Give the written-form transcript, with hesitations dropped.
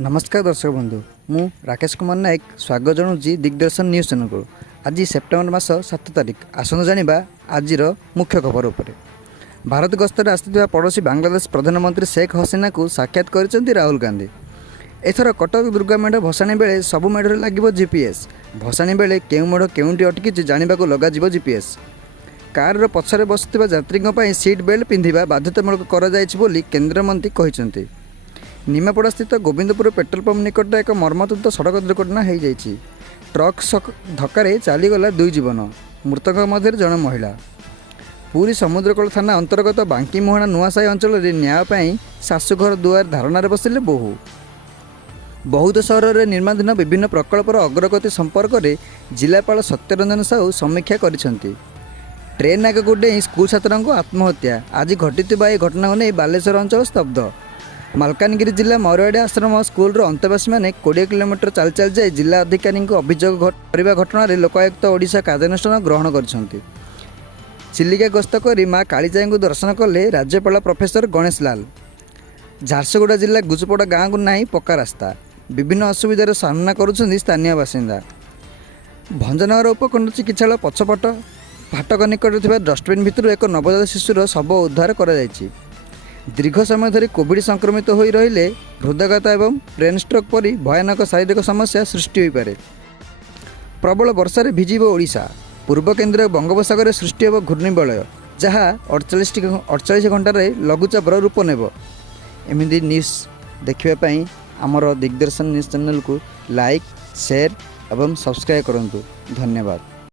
नमस्कार दर्शक बंधु मु राकेश कुमार नायक स्वागत जनाऊँगी दिग्दर्शन न्यूज चैनल को। आज सेप्टेम्बर मास 7 तारिख आसनु जानिबा आजिर मुख्य खबर उपरे। भारत गस्तर आसुथिबा पड़ोशी बांग्लादेश प्रधानमंत्री शेख हसीना को साक्षात करिसेंती राहुल गांधी। एथर कटक दुर्गा मेढ़ भसाणी बेले सबु मेढ़ लागिबो जीपीएस। भसाणी बेले केउ मेढ़ केउंटी अटकी जानिबाकू लगाजिबो जीपीएस। कार पछरे बसुथिबा यात्रीଙ୍କ ପାଇଁ सीट बेल्ट पिंधिबा बाध्यतामूलक करा जायछि बोली केंद्र मंत्री कहिसेंती। निमापड़ा स्थित गोविंदपुर पेट्रोल पंप निकट एक मर्मन्तुद सड़क दुर्घटना हो जाएगी। ट्रक धक्का चलीगला दुई जीवन, मृतक मध्य जन महिला। पुरी समुद्रकूल थाना अंतर्गत बांकी मुहाणा नुआसाही अंचल न्यायपाई शाशुघर दुआर धारणार बसिले बोहू। बहुत सहर में निर्माणाधीन विभिन्न प्रकल्पर अग्रगति संपर्क में जिलापाल सत्यरंजन साहू समीक्षा करिसेंती। ट्रेन आगकू डेई स्कूल छात्रों आत्महत्या आज घटिथिबा ए घटना को नहीं बालेश्वर अंचल स्तब्ध। मालकानगिरी जिला मरवाड़ी आश्रम स्कूल अंतेवासी मैंने 20 किलोमीटर चल चल जाए जिला अधिकारी अभियोग करने घटन लोकायुक्त ओडिशा कार्यानुष्ठान ग्रहण कर चिलिका गस्त कर माँ कालीजाई को दर्शन कले राज्यपाल प्रोफेसर गणेश लाल। झारसुगुड़ा जिला गुजपड़ा गाँव को नहीं पक्का रास्ता, विभिन्न असुविधार सामना करुछन्ति स्थानीय बासिंदा। भंजनगर उपखंड चिकित्सालय पछपट फाटक निकट डस्टबिन भितर एक नवजात शिशुर शव उद्धार कर दीर्घ समय धरी कोविड संक्रमित हो रहिले हृदयघात एवं ब्रेन स्ट्रोक परी भयानक शारीरिक समस्या सृष्टि हो पारे। प्रबल वर्षा भिजिब ओडिशा। पूर्व केन्द्रीय बंगोपसागर सृष्टि हो घूर्णिबलय जहाँ 48 घंटार लघुचापर रूप नेब। एमती न्यूज देखापी आमर दिग्दर्शन न्यूज चैनल को लाइक शेयर एवं सब्सक्राइब करूँ। धन्यवाद।